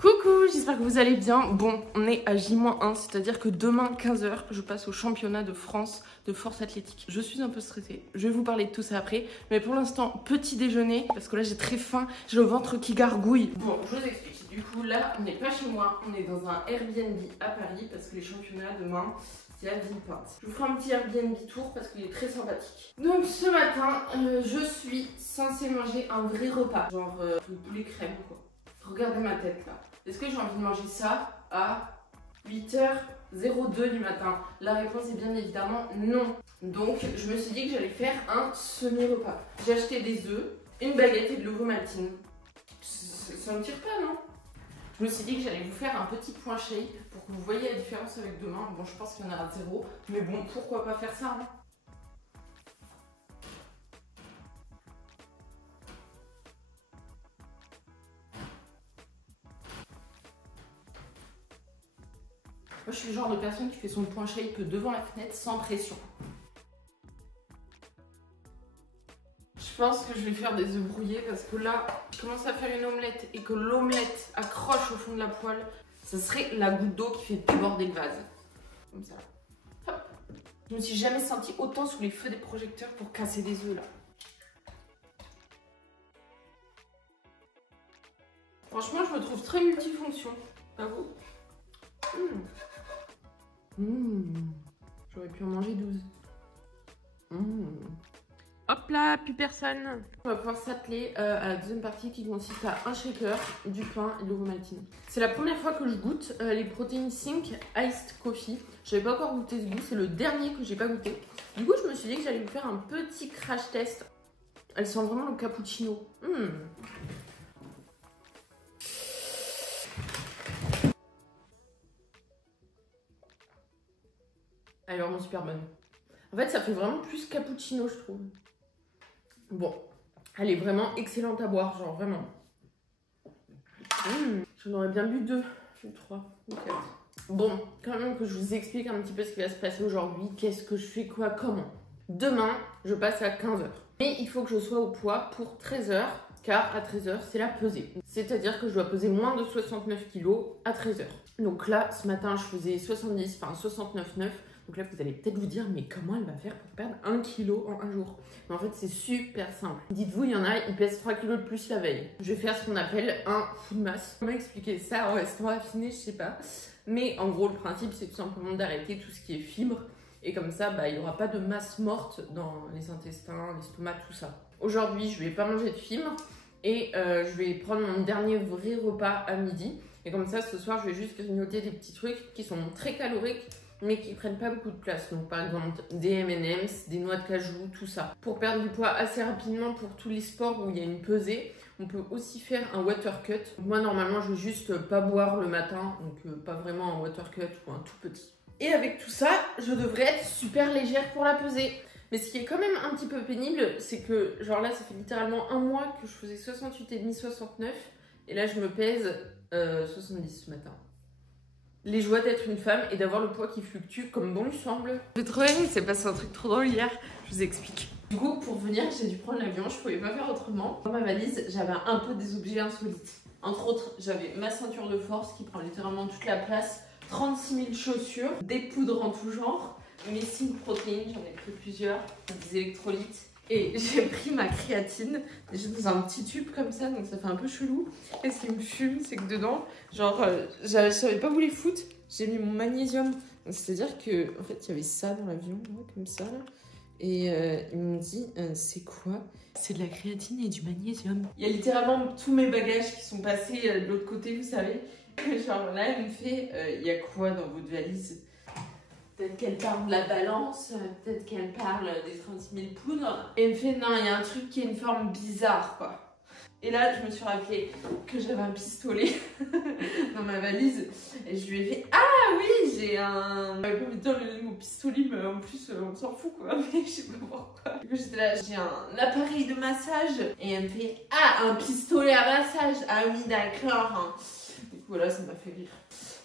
Coucou, j'espère que vous allez bien. Bon, on est à J-1, c'est-à-dire que demain 15 h, je passe au championnat de France de force athlétique. Je suis un peu stressée, je vais vous parler de tout ça après. Mais pour l'instant, petit déjeuner, parce que là j'ai très faim, j'ai le ventre qui gargouille. Bon, je vous explique. Du coup, là, on n'est pas chez moi, on est dans un Airbnb à Paris, parce que les championnats demain, c'est à Villepinte. Je vous ferai un petit Airbnb tour parce qu'il est très sympathique. Donc ce matin, je suis censée manger un vrai repas. Genre poulet crème quoi. Regardez ma tête là. Est-ce que j'ai envie de manger ça à 8h02 du matin? La réponse est bien évidemment non. Donc je me suis dit que j'allais faire un semi-repas. J'ai acheté des œufs, une baguette et de l'ovomaltine. Ça me tire pas non? Je me suis dit que j'allais vous faire un petit point shake pour que vous voyez la différence avec demain. Bon, je pense qu'il y en aura zéro, mais bon, pourquoi pas faire ça hein. Moi, je suis le genre de personne qui fait son point shake devant la fenêtre sans pression. Je pense que je vais faire des œufs brouillés parce que là, je commence à faire une omelette et que l'omelette accroche au fond de la poêle. Ça serait la goutte d'eau qui fait déborder le vase. Comme ça. Hop. Je me suis jamais sentie autant sous les feux des projecteurs pour casser des œufs là. Franchement, je me trouve très multifonction. Pas vous? J'aurais pu en manger 12. Hop là, plus personne. On va pouvoir s'atteler à la deuxième partie qui consiste à un shaker, du pain et de l'ovomaltine. C'est la première fois que je goûte les Protein Sync Iced Coffee. Je n'avais pas encore goûté ce goût, c'est le dernier que j'ai pas goûté. Du coup, je me suis dit que j'allais vous faire un petit crash test. Elle sent vraiment le cappuccino. Elle est vraiment super bonne. En fait, ça fait vraiment plus cappuccino, je trouve. Bon, elle est vraiment excellente à boire, genre vraiment. J'en aurais bien bu 2, 3, 4. Bon, quand même que je vous explique un petit peu ce qui va se passer aujourd'hui. Qu'est-ce que je fais, quoi, comment. Demain, je passe à 15 h. Mais il faut que je sois au poids pour 13 h, car à 13 h, c'est la pesée. C'est-à-dire que je dois peser moins de 69 kg à 13 h. Donc là, ce matin, je faisais 70, enfin 69,9. Donc là, vous allez peut-être vous dire, mais comment elle va faire pour perdre 1 kg en un jour? Mais en fait, c'est super simple. Dites-vous, il y en a, ils pèsent 3 kg de plus la veille. Je vais faire ce qu'on appelle un full mass. Comment expliquer ça en restant affiné, je sais pas. Mais en gros, le principe, c'est tout simplement d'arrêter tout ce qui est fibres. Et comme ça, il n'y aura pas de masse morte dans les intestins, l'estomac, tout ça. Aujourd'hui, je vais pas manger de fibres. Et je vais prendre mon dernier vrai repas à midi. Et comme ça, ce soir, je vais juste grignoter des petits trucs qui sont très caloriques, mais qui prennent pas beaucoup de place. Donc par exemple des M&M's, des noix de cajou, tout ça. Pour perdre du poids assez rapidement pour tous les sports où il y a une pesée, on peut aussi faire un water cut. Moi normalement je vais juste pas boire le matin, donc pas vraiment un water cut ou un tout petit. Et avec tout ça, je devrais être super légère pour la pesée. Mais ce qui est quand même un petit peu pénible, c'est que genre là ça fait littéralement un mois que je faisais 68,5, 69 et là je me pèse 70 ce matin. Les joies d'être une femme et d'avoir le poids qui fluctue comme bon lui semble. J'ai trouvé, il s'est passé un truc trop drôle hier, je vous explique. Du coup, pour venir, j'ai dû prendre l'avion, je pouvais pas faire autrement. Dans ma valise, j'avais un peu des objets insolites. Entre autres, j'avais ma ceinture de force qui prend littéralement toute la place, 36 000 chaussures, des poudres en tout genre, mes 5 protéines, j'en ai pris plusieurs, des électrolytes. Et j'ai pris ma créatine, déjà dans un petit tube comme ça, donc ça fait un peu chelou. Et ce qui me fume, c'est que dedans, genre, je savais pas où les foutre, j'ai mis mon magnésium. C'est-à-dire que, en fait, il y avait ça dans l'avion, comme ça, là. Et ils m'ont dit, c'est quoi? C'est de la créatine et du magnésium. Il y a littéralement tous mes bagages qui sont passés de l'autre côté, vous savez. Genre là, elle me fait, il y a quoi dans votre valise? Peut-être qu'elle parle de la balance, peut-être qu'elle parle des 36 000 poudres. Et elle me fait, non, il y a un truc qui a une forme bizarre, quoi. Et là, je me suis rappelé que j'avais un pistolet dans ma valise. Et je lui ai fait, ah oui, j'ai un... J'avais pas envie de dire le mot pistolet, mais en plus, on s'en fout, quoi. Mais je sais pas pourquoi. Du coup, j'étais là, j'ai un appareil de massage. Et elle me fait, ah, un pistolet à massage. Ah oui, d'accord. Du coup, voilà, ça m'a fait rire.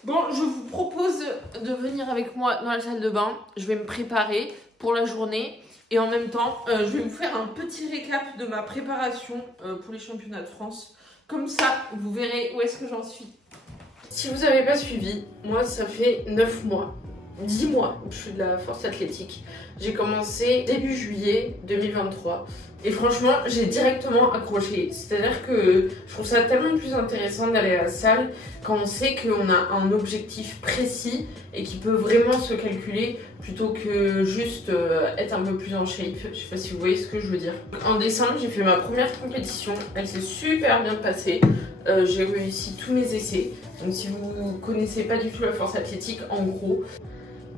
Bon, je vous propose de venir avec moi dans la salle de bain. Je vais me préparer pour la journée. Et en même temps, je vais vous faire un petit récap de ma préparation pour les championnats de France. Comme ça, vous verrez où est-ce que j'en suis. Si vous n'avez pas suivi, moi ça fait 9 mois, 10 mois que je fais de la force athlétique. J'ai commencé début juillet 2023 et franchement j'ai directement accroché. C'est-à-dire que je trouve ça tellement plus intéressant d'aller à la salle quand on sait qu'on a un objectif précis et qui peut vraiment se calculer plutôt que juste être un peu plus en shape. Je sais pas si vous voyez ce que je veux dire. En décembre j'ai fait ma première compétition, elle s'est super bien passée. J'ai réussi tous mes essais. Donc si vous connaissez pas du tout la force athlétique, en gros,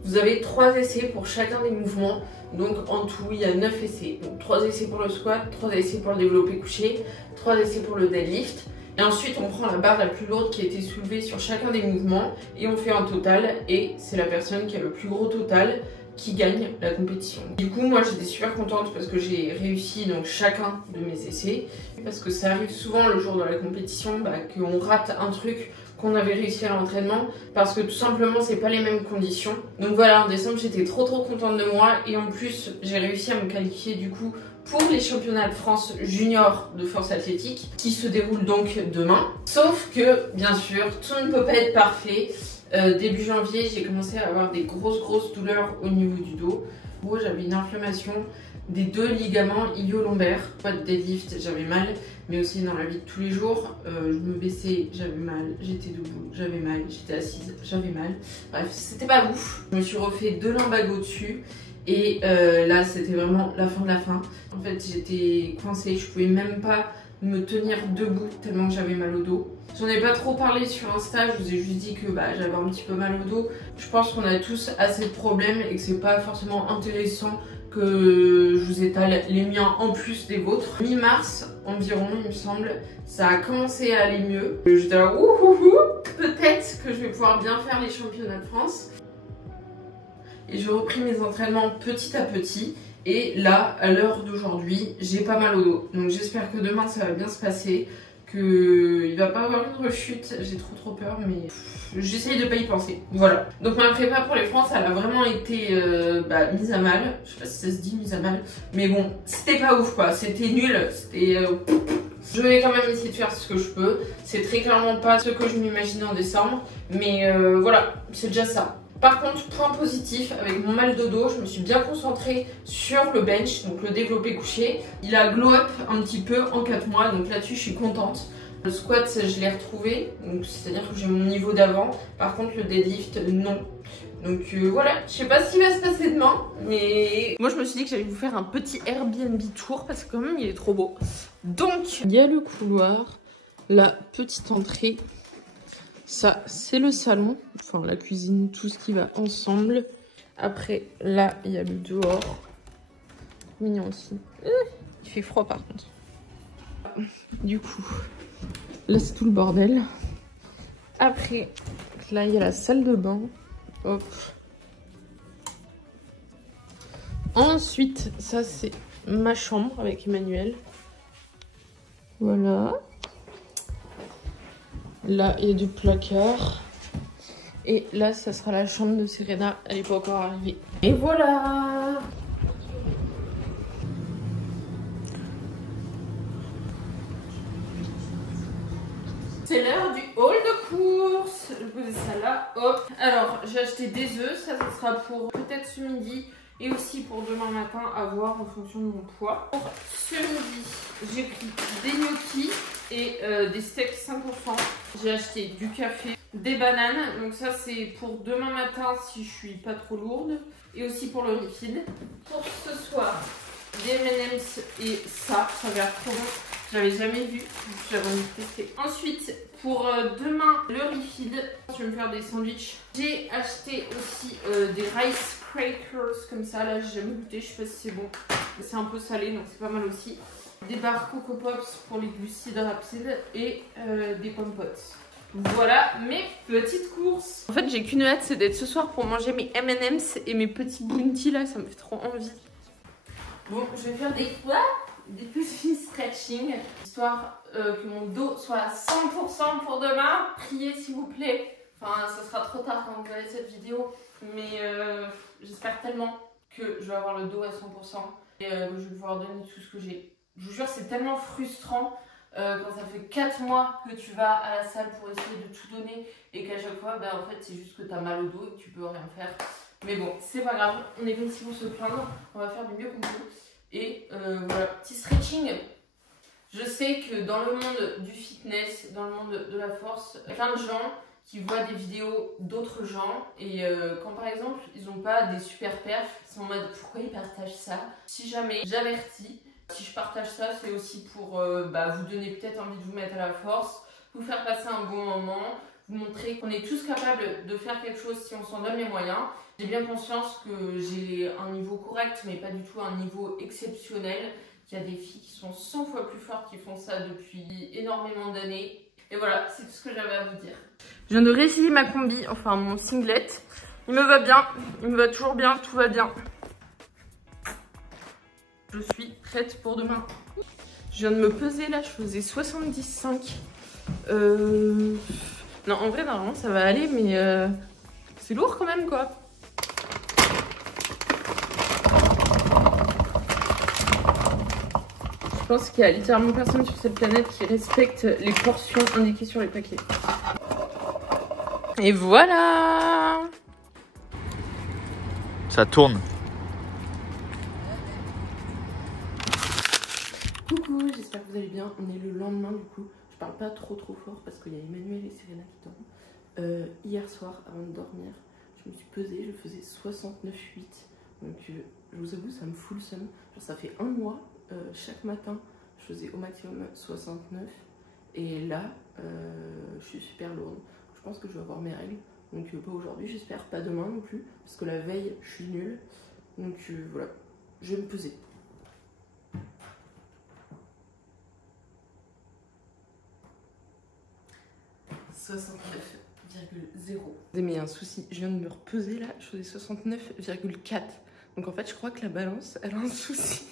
vous avez 3 essais pour chacun des mouvements. Donc en tout, il y a 9 essais. Donc 3 essais pour le squat, 3 essais pour le développé couché, 3 essais pour le deadlift. Et ensuite, on prend la barre la plus lourde qui a été soulevée sur chacun des mouvements et on fait un total. Et c'est la personne qui a le plus gros total qui gagne la compétition. Du coup, moi j'étais super contente parce que j'ai réussi donc chacun de mes essais. Parce que ça arrive souvent le jour de la compétition qu'on rate un truc qu'on avait réussi à l'entraînement parce que tout simplement c'est pas les mêmes conditions. Donc voilà, en décembre j'étais trop contente de moi et en plus j'ai réussi à me qualifier du coup pour les championnats de France junior de force athlétique qui se déroulent donc demain. Sauf que bien sûr tout ne peut pas être parfait. Début janvier j'ai commencé à avoir des grosses douleurs au niveau du dos. Moi j'avais une inflammation des 2 ligaments ilio-lombaires. Pas de deadlift, j'avais mal, mais aussi dans la vie de tous les jours, je me baissais, j'avais mal, j'étais debout, j'avais mal, j'étais assise, j'avais mal. Bref, c'était pas ouf. Je me suis refait 2 lumbago dessus et là c'était vraiment la fin de la fin. En fait j'étais coincée, je pouvais même pas me tenir debout tellement que j'avais mal au dos. J'en ai pas trop parlé sur Insta, je vous ai juste dit que j'avais un petit peu mal au dos. Je pense qu'on a tous assez de problèmes et que c'est pas forcément intéressant que je vous étale les miens en plus des vôtres. Mi-mars environ, il me semble, ça a commencé à aller mieux. J'étais là, peut-être que je vais pouvoir bien faire les championnats de France. Et j'ai repris mes entraînements petit à petit. Et là, à l'heure d'aujourd'hui, j'ai pas mal au dos. Donc j'espère que demain ça va bien se passer. Qu'il va pas avoir une rechute, j'ai trop peur, mais j'essaye de pas y penser. Voilà. Donc ma prépa pour les France, elle a vraiment été mise à mal. Je sais pas si ça se dit mise à mal, mais bon, c'était pas ouf quoi, c'était nul, c'était... Je vais quand même essayer de faire ce que je peux. C'est très clairement pas ce que je m'imaginais en décembre, mais voilà, c'est déjà ça. Par contre, point positif, avec mon mal de dos, je me suis bien concentrée sur le bench, donc le développé couché. Il a glow up un petit peu en 4 mois, donc là-dessus je suis contente. Le squat, je l'ai retrouvé, donc c'est-à-dire que j'ai mon niveau d'avant. Par contre, le deadlift, non. Donc voilà, je sais pas ce qui va se passer demain, mais... Moi je me suis dit que j'allais vous faire un petit Airbnb tour, parce que quand même il est trop beau. Donc, il y a le couloir, la petite entrée. Ça, c'est le salon, enfin la cuisine, tout ce qui va ensemble. Après, là, il y a le dehors. Mignon aussi. Il fait froid par contre. Du coup, là, c'est tout le bordel. Après, là, il y a la salle de bain. Hop. Ensuite, ça, c'est ma chambre avec Emmanuel. Voilà. Là, il y a du placard. Et là, ça sera la chambre de Serena. Elle n'est pas encore arrivée. Et voilà! C'est l'heure du haul de course. Je vais poser ça là. Hop. Alors, j'ai acheté des œufs. Ça sera pour peut-être ce midi. Et aussi pour demain matin, à voir en fonction de mon poids. Pour ce midi, j'ai pris des gnocchis et des steaks 5%. J'ai acheté du café, des bananes. Donc ça, c'est pour demain matin si je suis pas trop lourde. Et aussi pour le refeed. Pour ce soir, des M&M's et ça va l'air trop bon. J'avais jamais vu, j'avais envie de tester. Ensuite, pour demain, le refeed, je vais me faire des sandwichs. J'ai acheté aussi des rice crackers comme ça. Là, j'ai jamais goûté, je sais pas si c'est bon. C'est un peu salé, donc c'est pas mal aussi. Des barres Coco Pops pour les glucides rapides et des pommes potes. Voilà mes petites courses. En fait, j'ai qu'une hâte, c'est d'être ce soir pour manger mes M&M's et mes petits bounty là, ça me fait trop envie. Bon, je vais faire des petits stretching, histoire que mon dos soit à 100% pour demain. Priez s'il vous plaît. Enfin, ça sera trop tard quand vous verrez cette vidéo, mais j'espère tellement que je vais avoir le dos à 100% et je vais pouvoir donner tout ce que j'ai. Je vous jure, c'est tellement frustrant quand ça fait 4 mois que tu vas à la salle pour essayer de tout donner et qu'à chaque fois, bah, en fait, c'est juste que t'as mal au dos et que tu peux rien faire. Mais bon, c'est pas grave, on est pas ici pour se plaindre, on va faire du mieux qu'on peut. Et voilà, petit stretching. Je sais que dans le monde du fitness, dans le monde de la force, plein de gens qui voient des vidéos d'autres gens et quand par exemple ils n'ont pas des super perfs, ils sont en mode pourquoi ils partagent ça. Si jamais j'avertis, si je partage ça, c'est aussi pour vous donner peut-être envie de vous mettre à la force, vous faire passer un bon moment, vous montrer qu'on est tous capables de faire quelque chose si on s'en donne les moyens. J'ai bien conscience que j'ai un niveau correct mais pas du tout un niveau exceptionnel. Il y a des filles qui sont 100 fois plus fortes qui font ça depuis énormément d'années. Et voilà, c'est tout ce que j'avais à vous dire. Je viens de réessayer ma combi, enfin mon singlet. Il me va bien, il me va toujours bien, tout va bien. Je suis prête pour demain. Je viens de me peser là, je faisais 75. Non, en vrai, normalement ça va aller, mais c'est lourd quand même quoi. Je pense qu'il y a littéralement personne sur cette planète qui respecte les portions indiquées sur les paquets. Et voilà! Ça tourne. Coucou, j'espère que vous allez bien. On est le lendemain du coup. Je parle pas trop fort parce qu'il y a Emmanuel et Serena qui dorment. Hier soir, avant de dormir, je me suis pesée, je faisais 69,8. Donc je vous avoue, ça me fout le seum. Genre, ça fait un mois. Chaque matin, je faisais au maximum 69 et là, je suis super lourde. Je pense que je vais avoir mes règles, donc pas aujourd'hui, j'espère, pas demain non plus, parce que la veille, je suis nulle. Donc voilà, je vais me peser. « 69,0. » Mais il y a un souci, je viens de me repeser là, je faisais 69,4. Donc en fait, je crois que la balance, elle a un souci.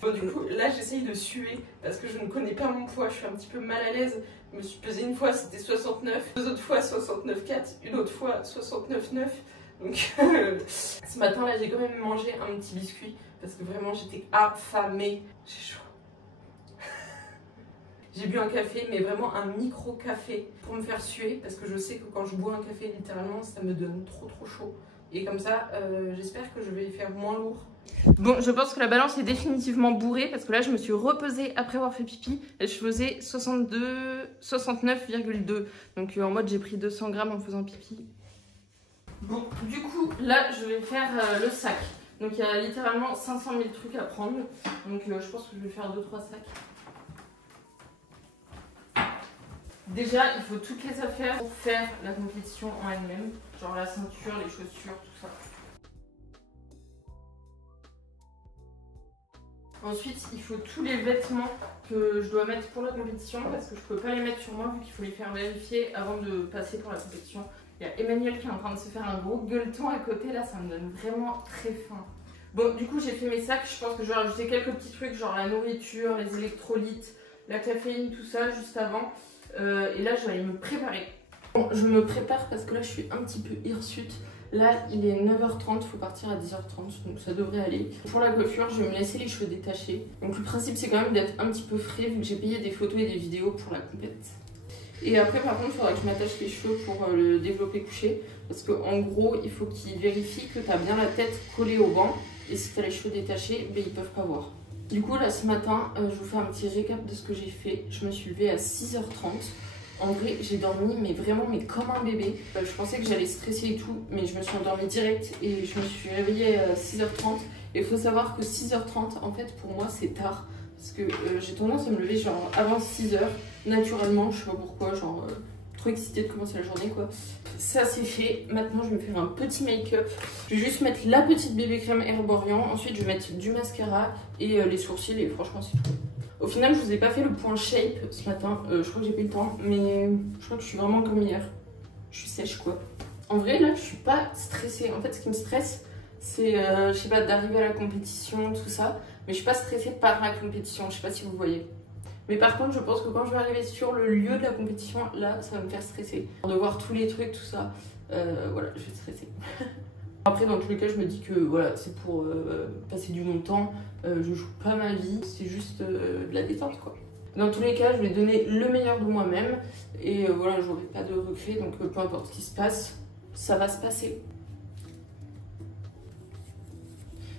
Bon, du coup, là j'essaye de suer parce que je ne connais pas mon poids, je suis un petit peu mal à l'aise. Je me suis pesée une fois, c'était 69, deux autres fois 69,4, une autre fois 69,9. Donc ce matin là, j'ai quand même mangé un petit biscuit parce que vraiment j'étais affamée. J'ai chaud. J'ai bu un café, mais vraiment un micro café pour me faire suer parce que je sais que quand je bois un café, littéralement, ça me donne trop chaud. Et comme ça, j'espère que je vais faire moins lourd. Bon, je pense que la balance est définitivement bourrée parce que là, je me suis repesée après avoir fait pipi et je faisais 69,2. Donc en mode, j'ai pris 200 grammes en faisant pipi. Bon, du coup, là, je vais faire le sac. Donc il y a littéralement 500 000 trucs à prendre. Donc je pense que je vais faire 2-3 sacs. Déjà, il faut toutes les affaires pour faire la compétition en elle-même. Genre la ceinture, les chaussures, tout ça. Ensuite, il faut tous les vêtements que je dois mettre pour la compétition parce que je peux pas les mettre sur moi vu qu'il faut les faire vérifier avant de passer pour la compétition. Il y a Emmanuel qui est en train de se faire un gros gueuleton à côté, là ça me donne vraiment très faim. Bon, du coup j'ai fait mes sacs, je pense que je vais rajouter quelques petits trucs genre la nourriture, les électrolytes, la caféine, tout ça juste avant. Et là je vais aller me préparer. Bon, je me prépare parce que là je suis un petit peu hirsute. Là il est 9h30, il faut partir à 10h30, donc ça devrait aller. Pour la coiffure, je vais me laisser les cheveux détachés. Donc le principe c'est quand même d'être un petit peu frais vu que j'ai payé des photos et des vidéos pour la compète. Et après par contre il faudra que je m'attache les cheveux pour le développé couché. Parce qu'en gros il faut qu'ils vérifient que tu as bien la tête collée au banc. Et si tu as les cheveux détachés, ben, ils peuvent pas voir. Du coup là ce matin, je vous fais un petit récap de ce que j'ai fait. Je me suis levée à 6h30. En vrai j'ai dormi mais vraiment comme un bébé. Je pensais que j'allais stresser et tout, mais je me suis endormie direct et je me suis réveillée à 6h30. Et il faut savoir que 6h30 en fait pour moi c'est tard. Parce que j'ai tendance à me lever genre avant 6h naturellement, je sais pas pourquoi, genre trop excitée de commencer la journée quoi. Ça c'est fait, maintenant je vais me faire un petit make-up. Je vais juste mettre la petite bébé crème Herborian, ensuite je vais mettre du mascara et les sourcils et franchement c'est tout. Au final je vous ai pas fait le point shape ce matin, je crois que j'ai pas eu le temps, mais je crois que je suis vraiment comme hier. Je suis sèche quoi. En vrai là je suis pas stressée, en fait ce qui me stresse c'est je sais pas d'arriver à la compétition, tout ça. Mais je suis pas stressée par la compétition, je sais pas si vous voyez. Mais par contre, je pense que quand je vais arriver sur le lieu de la compétition, là, ça va me faire stresser. De voir tous les trucs, tout ça, voilà, je vais stresser. Après, dans tous les cas, je me dis que voilà, c'est pour passer du bon temps. Je joue pas ma vie, c'est juste de la détente, quoi. Dans tous les cas, je vais donner le meilleur de moi-même. Et voilà, je n'aurai pas de regret. Donc peu importe ce qui se passe, ça va se passer.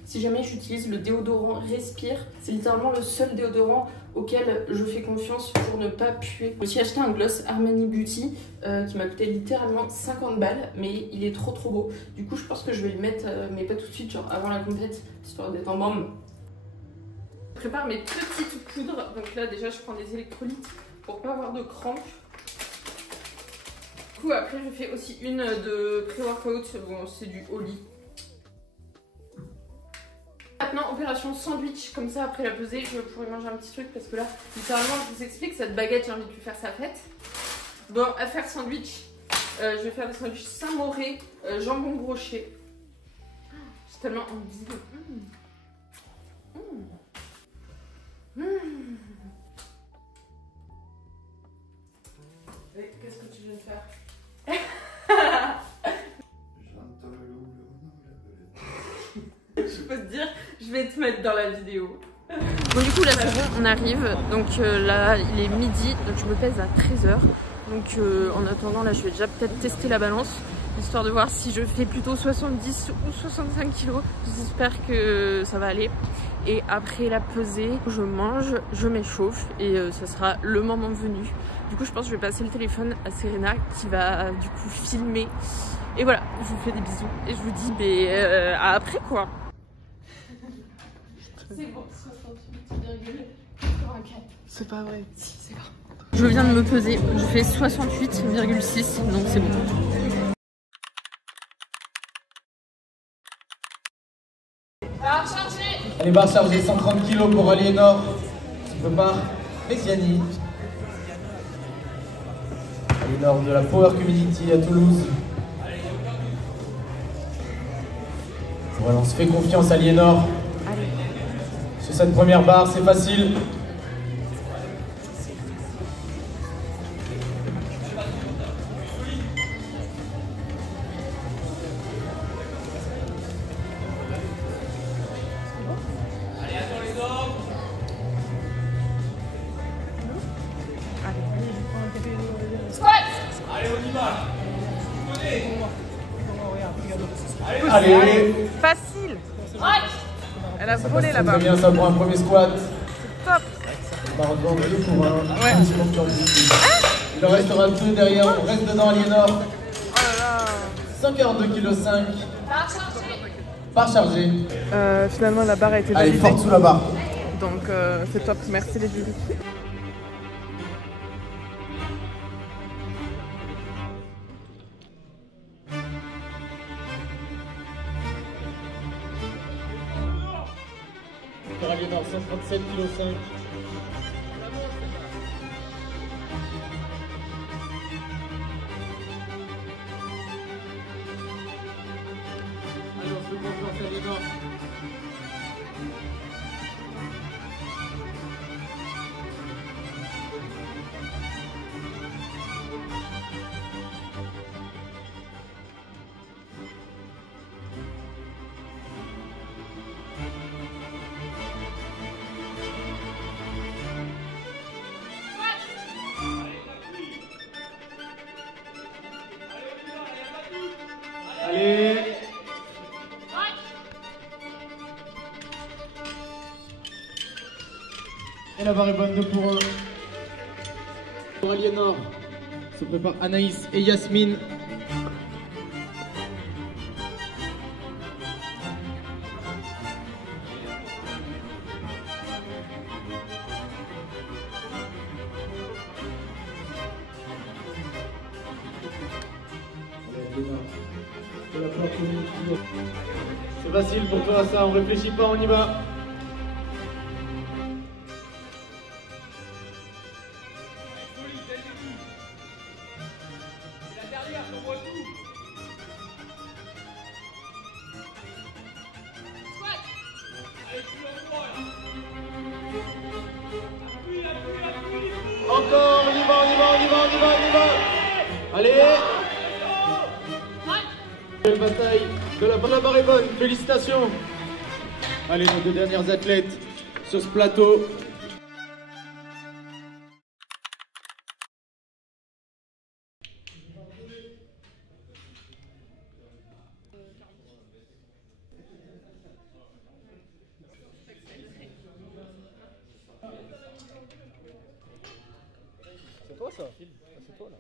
Si jamais j'utilise le déodorant Respire, c'est littéralement le seul déodorant auquel je fais confiance pour ne pas puer. J'ai aussi acheté un gloss Armani Beauty qui m'a coûté littéralement 50 balles, mais il est trop beau. Du coup, je pense que je vais le mettre, mais pas tout de suite, genre avant la compète, histoire d'être en bande. Je prépare mes petites poudres. Donc là, déjà, je prends des électrolytes pour pas avoir de crampes. Du coup, après, je fais aussi une de pré-workout. Bon, c'est du Oli. Maintenant, opération sandwich, comme ça après la pesée, je pourrais manger un petit truc parce que là, littéralement, je vous explique, cette baguette, j'ai envie de lui faire sa fête. Bon, à faire sandwich, je vais faire des sandwichs Saint-Mauré, jambon brochet. J'ai tellement envie. Qu'est-ce que tu viens de faire? Je peux te dire, je vais te mettre dans la vidéo. Bon, du coup là c'est bon, on arrive. Donc là il est midi, donc je me pèse à 13h. Donc en attendant là je vais déjà peut-être tester la balance, histoire de voir si je fais plutôt 70 ou 65 kg. J'espère que ça va aller. Et après la pesée, je mange, je m'échauffe et ça sera le moment venu. Du coup je pense que je vais passer le téléphone à Serena qui va du coup filmer. Et voilà, je vous fais des bisous et je vous dis à après quoi. C'est bon, 68,84. C'est pas vrai. Si, c'est bon. Je viens de me peser, je fais 68,6, donc c'est bon. Allez, barre chargée, 130 kg pour Aliénor. Tu prépare Messiani. Aliénor de la Power Community à Toulouse. Voilà, on se fait confiance, Aliénor. Sur cette première barre, c'est facile. Allez, Facile. Elle a volé là-bas. Très bien, ça pour un premier squat. Top. On va revendre 2 pour un. Ouais. Il en restera 2 derrière. On reste dedans, Aliénor. Oh là là. 142,5 kg. Barre chargée. Finalement la barre a été Allez, validée. forte sous la barre. Donc c'est top. Merci les jurys. Pour Aliénor, 137,5 kg. Allez, on se fait confiance, Aliénor. Allez. Et la barre est bonne, 2 pour 1. Pour Aliénor, se prépare Anaïs et Yasmine. C'est facile pour toi ça, on réfléchit pas, on y va. Encore, on y va, on y va, on y va, on y va, on y va. Allez. Belle bataille de la barre est bonne, félicitations. Allez, nos 2 dernières athlètes sur ce plateau. quoi ça, Phil? C'est toi là.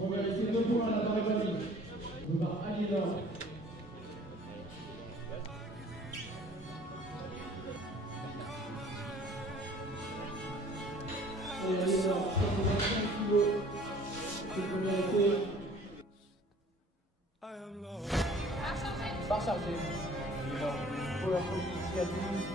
On va laisser 2 points à la barre valide. On va Aliénor. Et Aliénor, 125 kg. C'est pour mériter. Barre chargée. Power Community à Toulouse.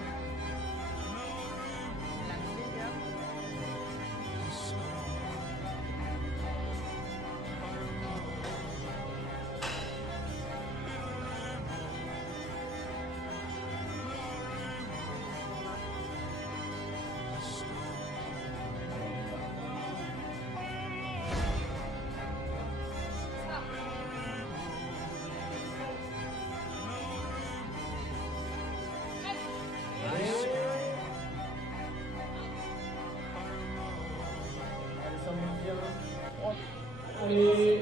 Allez.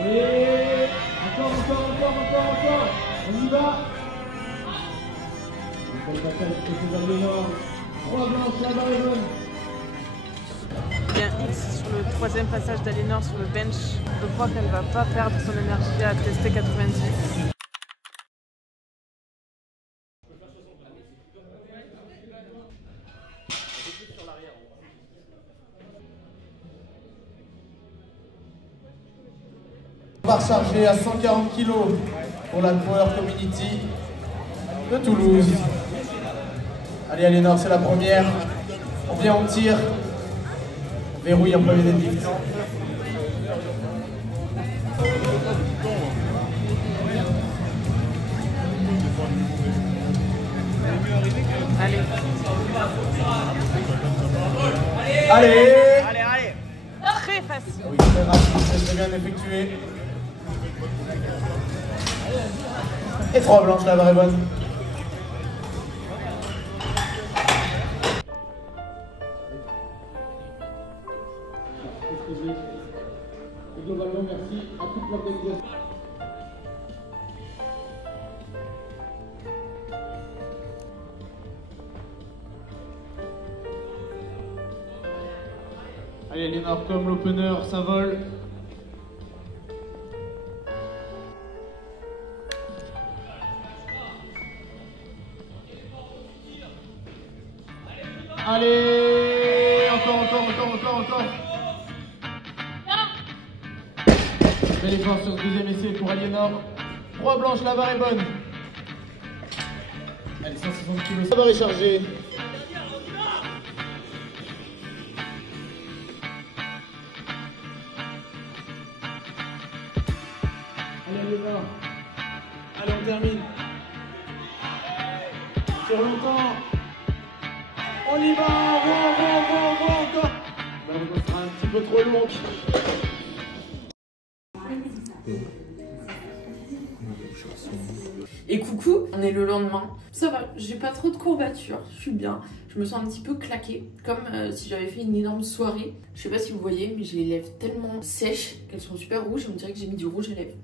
Allez. Encore. On y va. Belle bataille contre Aliénor. 3 blanches, la barre est bonne. Bien X sur le troisième passage d'Aliénor sur le bench. Je crois qu'elle va pas perdre son énergie à tester 90. Barre chargée à 140 kg pour la Power Community de Toulouse. Allez Aliénor, c'est la première. On vient, on tire. On verrouille un premier deadlift. Allez. Très facile. Oui, très rapide, c'est très bien effectué. Et 3 blanches, la barre est bonne. Et globalement, merci à toute l'organisation. Allez, Aliénor, comme l'opener, ça vole. Allez, encore. Bel effort sur ce deuxième essai pour Aliénor. 3 blanches, la barre est bonne. Allez, 160 kg, la barre est chargée. Allez, Aliénor. Allez, on termine. Sur longtemps. On y va. Encore. On sera un petit peu trop long. Et coucou, on est le lendemain. Ça va, j'ai pas trop de courbatures, je suis bien. Je me sens un petit peu claquée, comme si j'avais fait une énorme soirée. Je sais pas si vous voyez, mais j'ai les lèvres tellement sèches qu'elles sont super rouges. On dirait que j'ai mis du rouge à lèvres.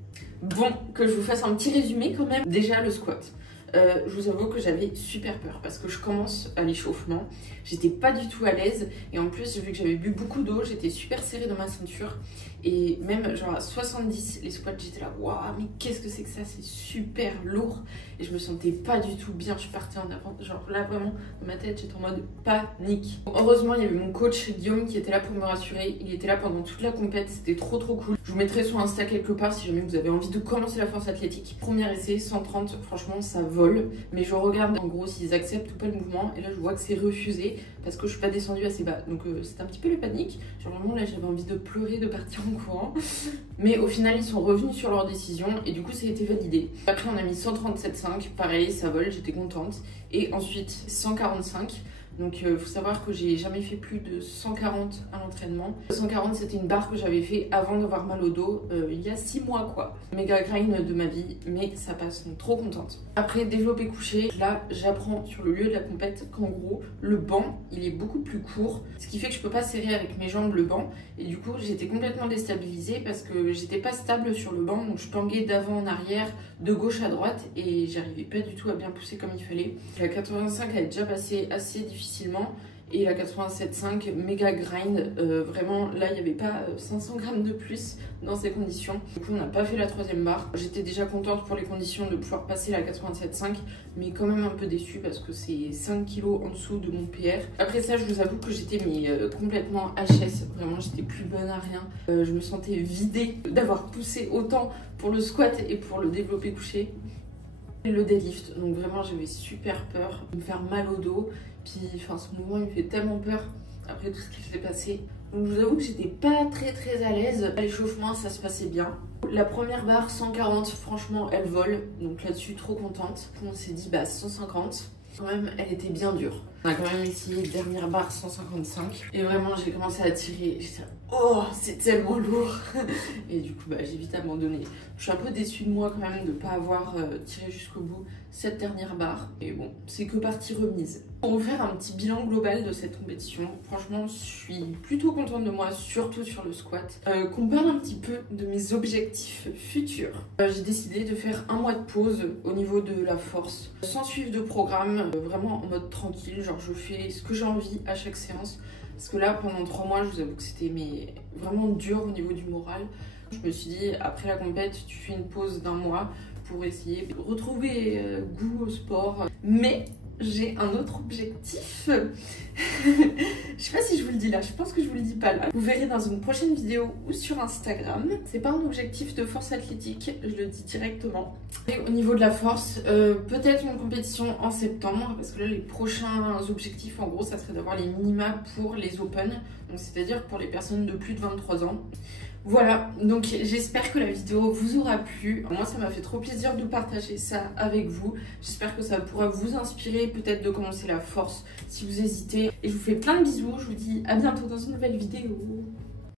Bon, que je vous fasse un petit résumé quand même. Déjà le squat. Je vous avoue que j'avais super peur parce que je commence à l'échauffement. J'étais pas du tout à l'aise et en plus, vu que j'avais bu beaucoup d'eau, j'étais super serrée dans ma ceinture. Et même genre à 70, les squats, j'étais là, waouh, mais qu'est-ce que c'est que ça? C'est super lourd. Et je me sentais pas du tout bien. Je partais en avant, genre là vraiment, dans ma tête, j'étais en mode panique. Bon, heureusement, il y avait mon coach Guillaume qui était là pour me rassurer. Il était là pendant toute la compète, c'était trop cool. Je vous mettrai sur Insta quelque part si jamais vous avez envie de commencer la force athlétique. Premier essai, 130, franchement, ça vole. Mais je regarde en gros s'ils acceptent ou pas le mouvement. Et là, je vois que c'est refusé parce que je suis pas descendue assez bas. Donc, c'était un petit peu la panique. Genre vraiment, là, j'avais envie de pleurer, de partir en courant. Mais au final, ils sont revenus sur leur décision et du coup, ça a été validé. Après, on a mis 137,5, pareil, ça vole, j'étais contente. Et ensuite, 145. Donc faut savoir que j'ai jamais fait plus de 140 à l'entraînement. 140 c'était une barre que j'avais fait avant d'avoir mal au dos il y a 6 mois quoi. Méga grind de ma vie, mais ça passe, donc trop contente. Après développé couché, là j'apprends sur le lieu de la compète qu'en gros le banc il est beaucoup plus court. Ce qui fait que je peux pas serrer avec mes jambes le banc. Et du coup j'étais complètement déstabilisée parce que j'étais pas stable sur le banc. Donc je tanguais d'avant en arrière, de gauche à droite et j'arrivais pas du tout à bien pousser comme il fallait. La 85 elle est déjà passée assez difficilement et la 87,5 méga grind, vraiment là il n'y avait pas 500 grammes de plus dans ces conditions. Du coup on n'a pas fait la troisième barre. J'étais déjà contente pour les conditions de pouvoir passer la 87,5 mais quand même un peu déçue parce que c'est 5 kg en dessous de mon PR. Après ça je vous avoue que j'étais complètement HS, vraiment j'étais plus bonne à rien. Je me sentais vidée d'avoir poussé autant pour le squat et pour le développé couché. Le deadlift, donc vraiment j'avais super peur de me faire mal au dos. Puis enfin ce mouvement il me fait tellement peur après tout ce qui s'est passé. Donc je vous avoue que j'étais pas très à l'aise. L'échauffement ça se passait bien. La première barre 140 franchement elle vole. Donc là-dessus trop contente. On s'est dit bah 150. Quand même elle était bien dure. On a quand même essayé dernière barre 155. Et vraiment j'ai commencé à tirer. J'étais oh c'est tellement lourd. Et du coup bah j'ai vite abandonné. Je suis un peu déçue de moi quand même de ne pas avoir tiré jusqu'au bout cette dernière barre. Et bon c'est que partie remise. Pour vous faire un petit bilan global de cette compétition, franchement je suis plutôt contente de moi, surtout sur le squat. Qu'on parle un petit peu de mes objectifs futurs. J'ai décidé de faire un mois de pause au niveau de la force, sans suivre de programme, vraiment en mode tranquille, genre je fais ce que j'ai envie à chaque séance. Parce que là pendant 3 mois je vous avoue que c'était vraiment dur au niveau du moral. Je me suis dit après la compète tu fais une pause d'1 mois pour essayer de retrouver goût au sport. Mais j'ai un autre objectif. Je sais pas si je vous le dis là, je pense que je vous le dis pas là. Vous verrez dans une prochaine vidéo ou sur Instagram. C'est pas un objectif de force athlétique, je le dis directement. Et au niveau de la force, peut-être une compétition en septembre, parce que là les prochains objectifs en gros ça serait d'avoir les minima pour les Open, donc c'est-à-dire pour les personnes de plus de 23 ans. Voilà, donc j'espère que la vidéo vous aura plu. Moi ça m'a fait trop plaisir de partager ça avec vous. J'espère que ça pourra vous inspirer peut-être de commencer la force si vous hésitez. Et je vous fais plein de bisous, je vous dis à bientôt dans une nouvelle vidéo.